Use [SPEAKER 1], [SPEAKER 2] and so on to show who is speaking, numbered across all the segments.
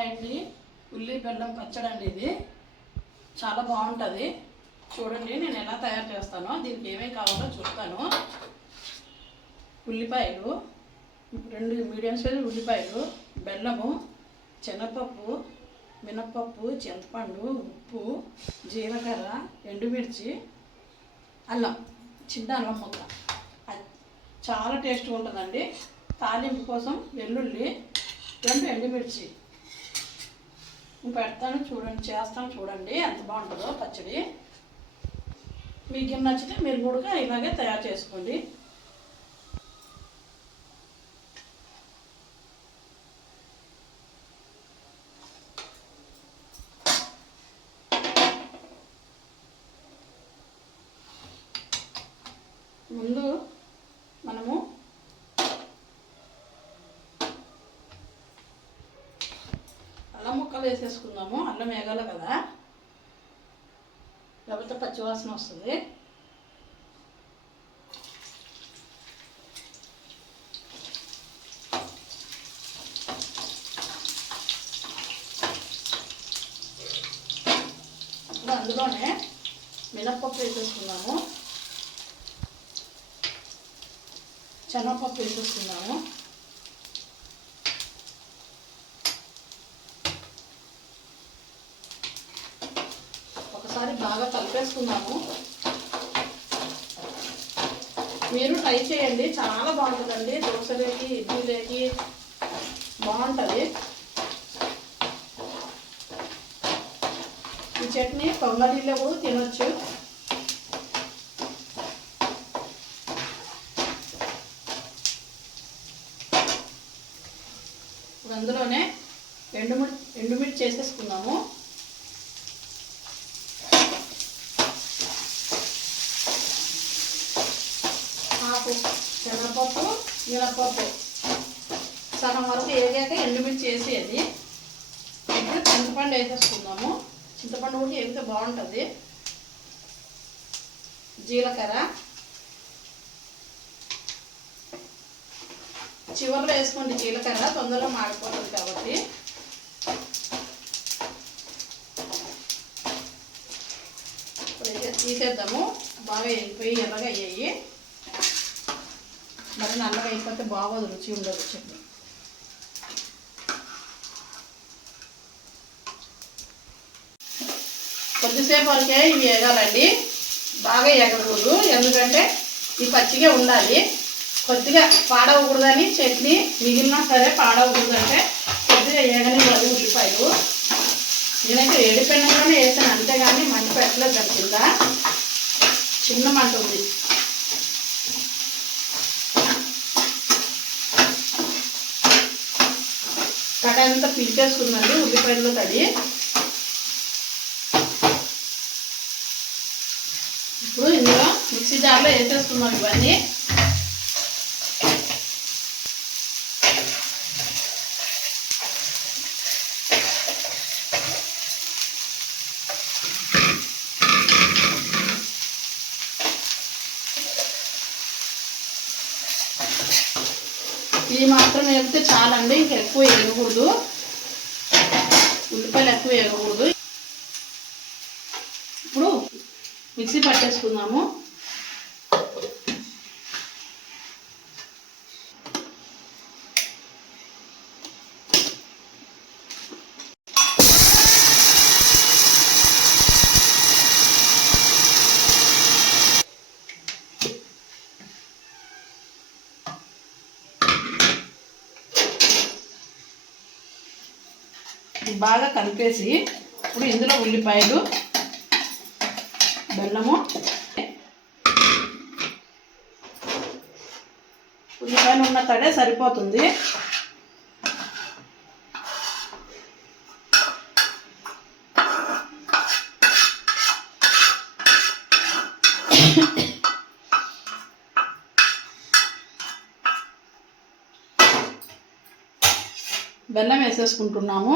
[SPEAKER 1] అండి ఉల్లి బెల్లం పచ్చడి అండి ఇది. చాలా బాగుంటుంది. చూడండి నేను ఎలా తయారు చేస్తానో దీనికి ఏమేమి కావాలో చూస్తాను. ఉల్లిపాయలు రెండు మీడియం సైజు ఉల్లిపాయలు బెల్లము శనగపప్పు మినప్పప్పు చింతపండు ఉప్పు జీలకర్ర ఎండుమిర్చి అల్లం చిన్న అల్లం ముక్క. చాలా టేస్ట్గా ఉంటుందండి. తాలింపు కోసం వెల్లుల్లి రెండు ఎండుమిర్చి. పెడతాను చూడండి చేస్తాను చూడండి ఎంత బాగుంటుందో పచ్చడి. మీకు ఏం నచ్చితే మీరు కూడా ఇలాగే తయారు చేసుకోండి. ముందు వేసేసుకుందాము. అల్లం వేగాలి కదా. లేకపోతే పచ్చివాసన వస్తుంది. ఇప్పుడు అందులోనే మినప్పప్పు వేసేసుకున్నాము శనగపప్పు వేసేసుకున్నాము ఒకసారి బాగా కలిపేసుకున్నాము మీరు ట్రై చేయండి చాలా బాగుంటుందండి. దోశలేకి ఇడ్లీలేకి బాగుంటుంది. ఈ చట్నీ పొంగలీలో కూడా తినొచ్చు. అందులోనే ఎండుమిర్చి ఎండుమిర్చి చేసేసుకున్నాము శనగపప్పు మినపప్పు. సగం వరకు వేగాక ఎండుమిర్చి వేసేది ఇప్పుడు చింతపండు వేసేసుకుందాము. చింతపండు కూడా వేగితే బాగుంటుంది. జీలకర్ర. చివరిలో వేసుకోండి జీలకర్ర. తొందరగా మాడిపోతుంది కాబట్టి. అయితే తీసేద్దాము. బాగా వెళ్ళిపోయి ఎర్రగా అయ్యాయి. మరి నల్లగా అయిపోతే బాగోదు రుచి ఉండదు చట్నీ కొద్దిసేపు వరకే ఇవి వేగాలండి బాగా ఎగరకూడదు ఎందుకంటే ఈ పచ్చిగా ఉండాలి. కొద్దిగా పాడవకూడదని చట్నీ మిగిలినా సరే పాడవకూడదంటే కొద్దిగా ఏగనివ్వాలి ఉల్లిపాయలు. నేనైతే ఏడిపోయినాకనే వేసాను అంతేగాని మంట పెట్టలేదు చిన్న మంట ఉంది. కటంతా పీల్చేసుకుందండి ఉల్లిపాయల్లో తడి. ఇప్పుడు ఇందులో మిక్సీ జార్లో వేసేసుకున్నాం ఇవన్నీ. ఇది మాత్రం వేస్తే చాలండి ఇంకా ఎక్కువ వేయకూడదు. ఉల్లిపాయలు ఎక్కువ వేయకూడదు. ఇప్పుడు మిక్సీ పట్టేసుకుందాము. ఇది బాగా కలిపేసి ఇప్పుడు ఇందులో ఉల్లిపాయలు బెల్లము ఉల్లిపాయలు ఉన్న తడే సరిపోతుంది. బెల్లం వేసేసుకుంటున్నాము.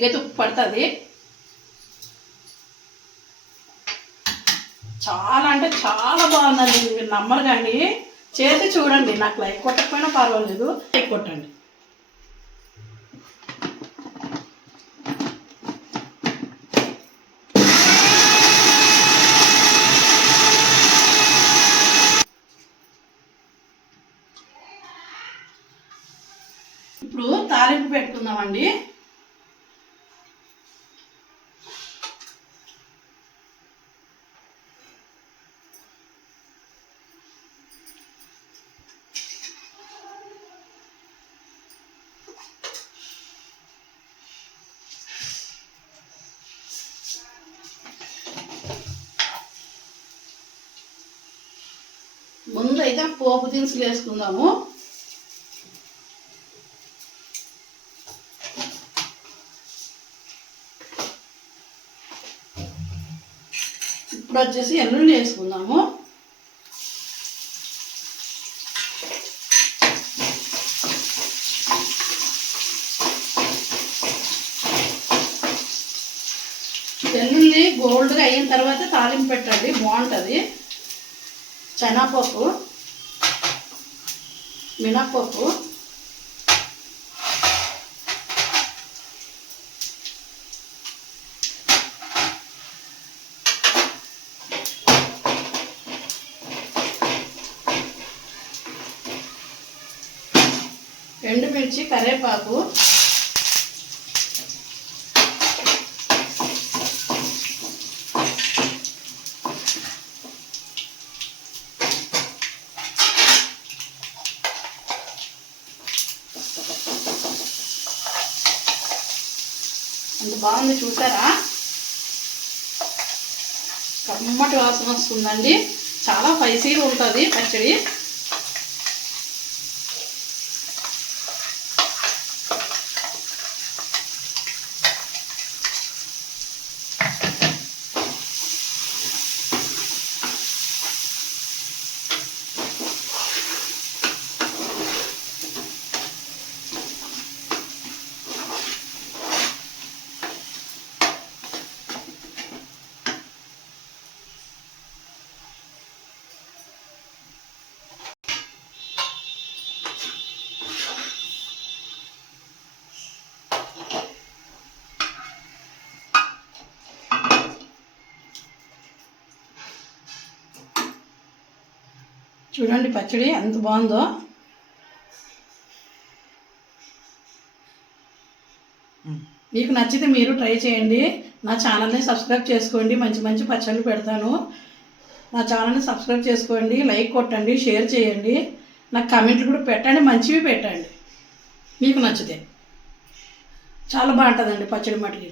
[SPEAKER 1] కొద్దిగా ఉప్పు పడుతుంది. చాలా అంటే చాలా బాగుందండి. మీరు నమ్మరు కానీ చేసి చూడండి. నాకు లైక్ కొట్టకపోయినా పర్వాలేదు. లైక్ కొట్టండి. ఇప్పుడు తాలింపు పెట్టుకుందామండి ముందు అయితే పోపు దినుసులు వేసుకుందాము. ఇప్పుడు వచ్చేసి ఎల్లుండి వేసుకుందాము. ఎల్లుండి గోల్డ్గా అయిన తర్వాత తాలింపు పెట్టండి. బాగుంటుంది. శనగపప్పు. మినప్పప్పు. ఎండుమిర్చి కరివేపాకు బాగుంది చూసారా? కమ్మటి వాసన వస్తుందండి. చాలా స్పైసీగా ఉంటుంది పచ్చడి చూడండి పచ్చడి ఎంత బాగుందో. మీకు నచ్చితే మీరు ట్రై చేయండి. నా ఛానల్ని సబ్స్క్రైబ్ చేసుకోండి. మంచి మంచి పచ్చళ్ళు పెడతాను. నా ఛానల్ని సబ్స్క్రైబ్ చేసుకోండి. లైక్ కొట్టండి. షేర్ చేయండి. నాకు కామెంట్లు కూడా పెట్టండి. మంచివి పెట్టండి. మీకు నచ్చితే. చాలా బాగుంటుందండి పచ్చడి మటుకి